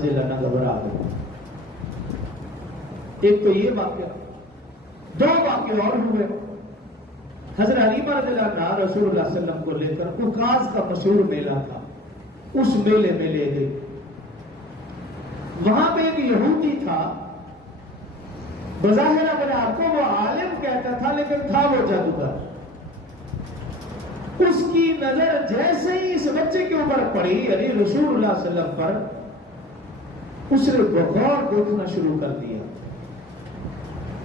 گھبرا گئے۔ ایک تو یہ واقعہ، دو واقعے اور ہوئے۔ حضرت حلیمہ رضی اللہ عنہا رسول اللہ صلی اللہ علیہ وسلم کو لے کر عکاظ کا مشہور میلہ تھا، اس میلے میں لے گئی۔ وہاں پہ ایک یہودی تھا، بظاہر اپنے آپ کو وہ عالم کہتا تھا لیکن تھا وہ جادوگر۔ اس کی نظر جیسے ہی اس بچے کے اوپر پڑی، یعنی رسول اللہ صلی اللہ علیہ وسلم پر، اس نے بغور دیکھنا شروع کر دیا،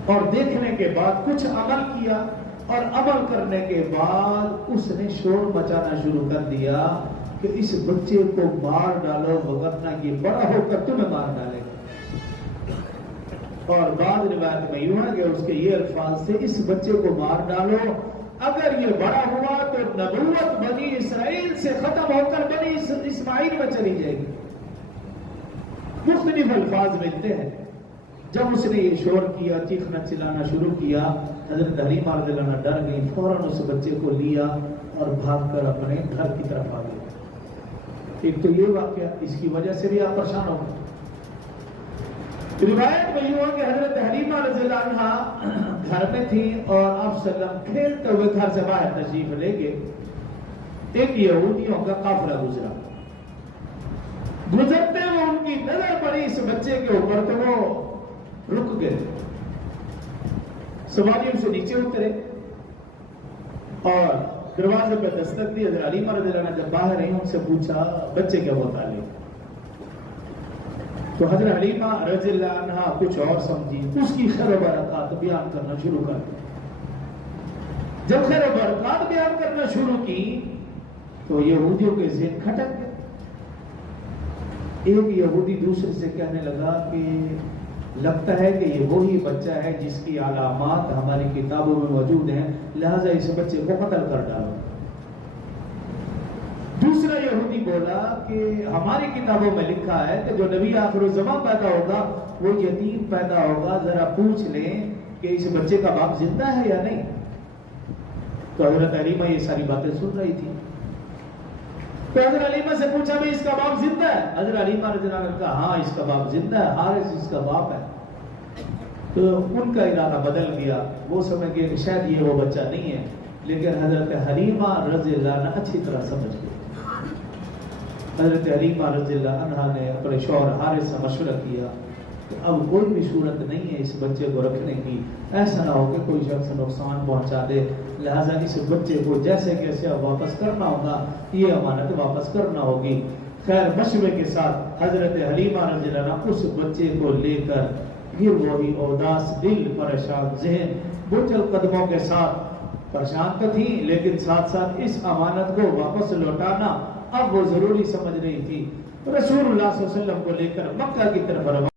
اور دیکھنے کے بعد کچھ عمل کیا، اور عمل کرنے کے بعد اس نے شور مچانا شروع کر دیا کہ اس بچے کو مار ڈالو، وگرنہ یہ بڑا ہو کر تمہیں مار ڈالے گا۔ اور بعض روایت میں یوں ہے کہ اس کے یہ الفاظ سے، اس بچے کو مار ڈالو، اگر یہ بڑا ہوا تو نبوت بنی اسرائیل سے ختم ہو کر بنی اسماعیل میں چلی جائے گی۔ مختلف الفاظ ملتے ہیں۔ جب اس نے یہ شور کیا، چیخنا چلانا شروع کیا، حضرت حلیمہ رضی اللہ عنہا ڈر گئی، فوراً اس بچے کو لیا اور بھاگ کر اپنے گھر کی طرف آ گئی۔ ایک تو یہ واقعہ، اس کی وجہ سے بھی آپ پریشان ہو گئے۔ روایت میں یہ ہوا کہ حضرت حلیمہ رضی اللہ عنہا گھر میں تھی اور آپ صلی اللہ علیہ وسلم کھیلتے ہوئے گھر سے باہر تشریف لے گئے۔ ایک یہودیوں کا قافلہ گزرا، گزرتے ہوئے ان کی نظر پڑی اس بچے کے اوپر تو وہ رک گئے، سواریوں سے نیچے اترے اور دروازے پہ دستک دی۔ حضرت حلیمہ رضی اللہ عنہا جب باہر آئی، ان سے پوچھا بچے کیا متعلق؟ تو حضرت حلیمہ رضی اللہ عنہا کچھ اور سمجھی، اس کی خیر و برکات بیان کرنا شروع کر دی۔ جب خیر و برکات بیان کرنا شروع کی تو یہودیوں کے ذہن کھٹک گئے۔ ایک یہودی دوسرے سے کہنے لگا کہ لگتا ہے کہ یہ وہی بچہ ہے جس کی علامات ہماری کتابوں میں موجود ہیں، لہذا اس بچے کو قتل کر ڈالو۔ دوسرا یہودی بولا کہ ہماری کتابوں میں لکھا ہے کہ جو نبی آخر الزمان پیدا ہوگا وہ یتیم پیدا ہوگا، ذرا پوچھ لیں کہ اس بچے کا باپ زندہ ہے یا نہیں۔ تو حضرت حلیمہ یہ ساری باتیں سن رہی تھی، تو حضرت حلیمہ سے پوچھا بھی اس کا باپ زندہ ہے؟ حضرت حلیمہ رضی اللہ عنہا نے کہا ہاں اس کا باپ زندہ ہے، حارث اس کا باپ ہے۔ تو ان کا ارادہ بدل گیا، وہ سمجھ گئے کہ شاید یہ وہ بچہ نہیں ہے، لیکن حضرت حلیمہ رضی اللہ عنہا اچھی طرح سمجھ گئے۔ حضرت حلیمہ رضی اللہ عنہا نے اپنے شوہر حارث سے مشورہ کیا کہ اب کوئی بھی صورت نہیں ہے اس بچے کو رکھنے کی، ایسا نہ ہو کہ کوئی شخص نقصان پہنچا دے، لہذا اس بچے کو جیسے کیسے واپس کرنا ہوگا، یہ امانت واپس کرنا ہوگی۔ خیر مشورے کے ساتھ حضرت حلیمہ رضی اللہ عنہا اس بچے کو لے کر پھر وہی اداس دل، پریشان ذہن، بوجھل قدموں کے ساتھ، پریشان تو تھی لیکن ساتھ ساتھ اس امانت کو واپس لوٹانا اب وہ ضروری سمجھ رہی تھی۔ رسول اللہ صلی اللہ علیہ وسلم کو لے کر مکہ کی طرف روانہ